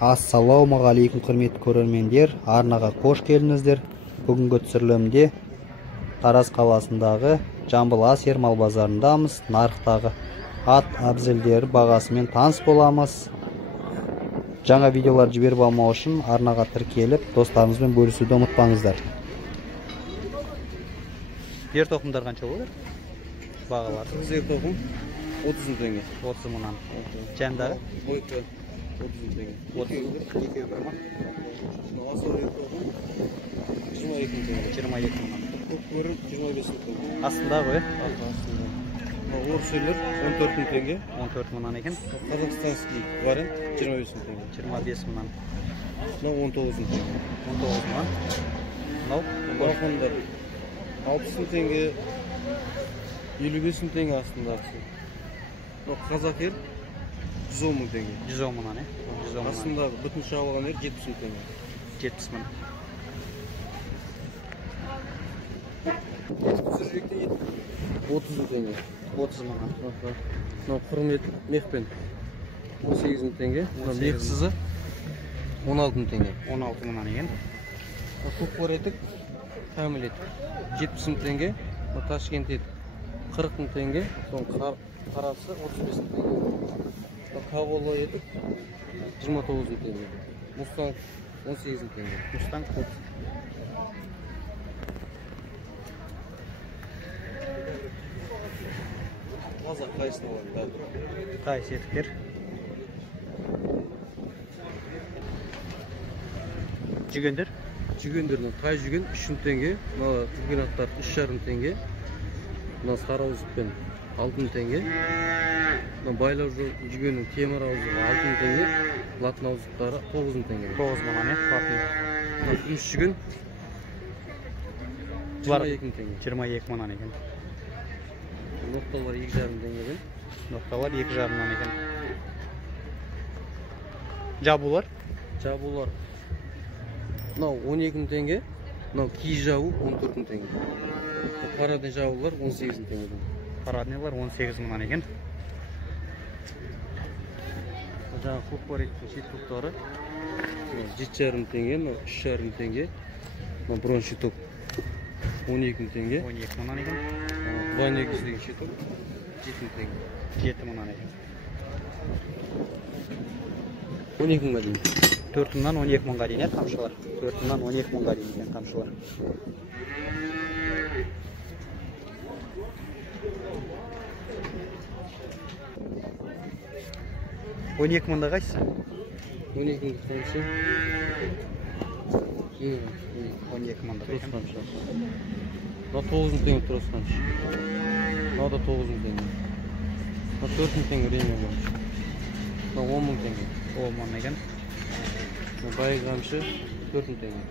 Ассалаумағалейкум құрметті көрермендер, арнаға қош келдіңіздер. Бүгінгі түсірілімде Тараз қаласындағы Жамбыл Асер мал базарындамыз. Нарықтағы ат әбзелдері бағасымен таныс боламыз. Жаңа видеолар жіберіп алмау үшін арнаға тіркеліп, достарыңызбен бөлісуді ұмытпаңыздар. Ер тоқымдар қанша olur? Бағалар. Ер тоқым 30 теңге. 30 мыңнан. Жәндағы? 30 теңге. 22 ма? Асыр ер тоқым 22 теңге. 22 мыңнан. Көк көрім 25 теңге. Астында ғой? Астында. Орсөйлер 14 теңге. 14 мыңнан екен. Қазақстанский вариант 25 теңге. 25 мыңнан. 19 теңге. 19 мыңнан. Мынау? Балқондар 60 теңге. 55 теңге астында. Қазақ ер 110 мың теңге. 110 мыңнан, 110 мыңнан. Астында бүтін шабылған ер 70 теңге. 70 мың. 30 теңге. 30 мыңнан. Мынау құрмет мехпен 18 теңге. Мехсізі 16 теңге. 16 мыңнан екен. Көкбор етік, кәміл етік 70 теңге. Ташкент етік 40 теңге. Қарасы 35 теңге. Каволо етік 29 теңге. Мустанг 18 теңге. Мустанг 30. Қазақ қайсыны алады? Қайыс етіктер. Жүгендер? Жүгендердің қай жүген 3 теңге. Мына түлген аттар 3,5 теңге. Мына сары ауызықпен 6 теңге. Мына байлау жүгеннің темір ауызығы 6 теңге. Латын ауызықтары 9 теңге. 9 мыңнан, латын. Мына күміс жүген 22 теңге. 22 мыңнан екен. Ноқталар 2,5 теңгеден. Ноқталар 2,5 мыңнан екен. Жабулар? Жабулар мынау 12 теңге. Мынау киіз жабу 14 теңге. Парадный жабулар 18 теңгеден. Парадныйлар 18 мыңнан екен. Жаңа көкбар еттің шет тоқтары 7,5 теңге, 3,5 теңге. Бронь щиток 12 теңге. 12 мыңнан екен. Двойной киздегі щиток 7 теңге. 7 мыңнан екен. 12 мыңға дейін. 4 мыңнан 12 мыңға дейін қамшылар. 4 мыңнан 12 мыңға дейін екен қамшылар. Он екі мыңда қайсысы? 12 мыңда қамшы. 12 мыңда тұрыс қамшы. Мына 9 теңге тұрыс қамшы. Мына да 9 теңге. Мына 4 теңге ремень қамшы. Мына 10 мың теңге. 10 мыңнан екен. Мына байы қамшы 4 теңге.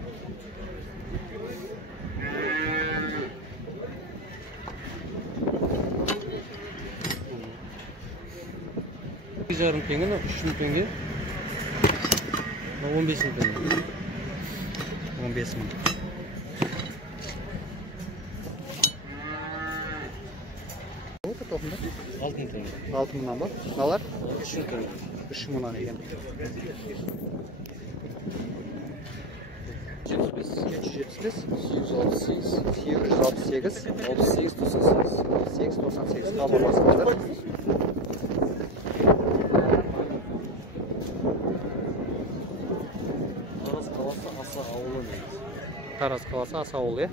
Жарым теңге, 3 теңге. 15 теңге. 15 мың. Oldu tohumda? 6 tеңге. 6 мыңнан бар. Налар? 3 теңге. 3 мыңнан екен. 775, 868, 98, хабарласыңыздар. Тараз қаласы Аса ауылы,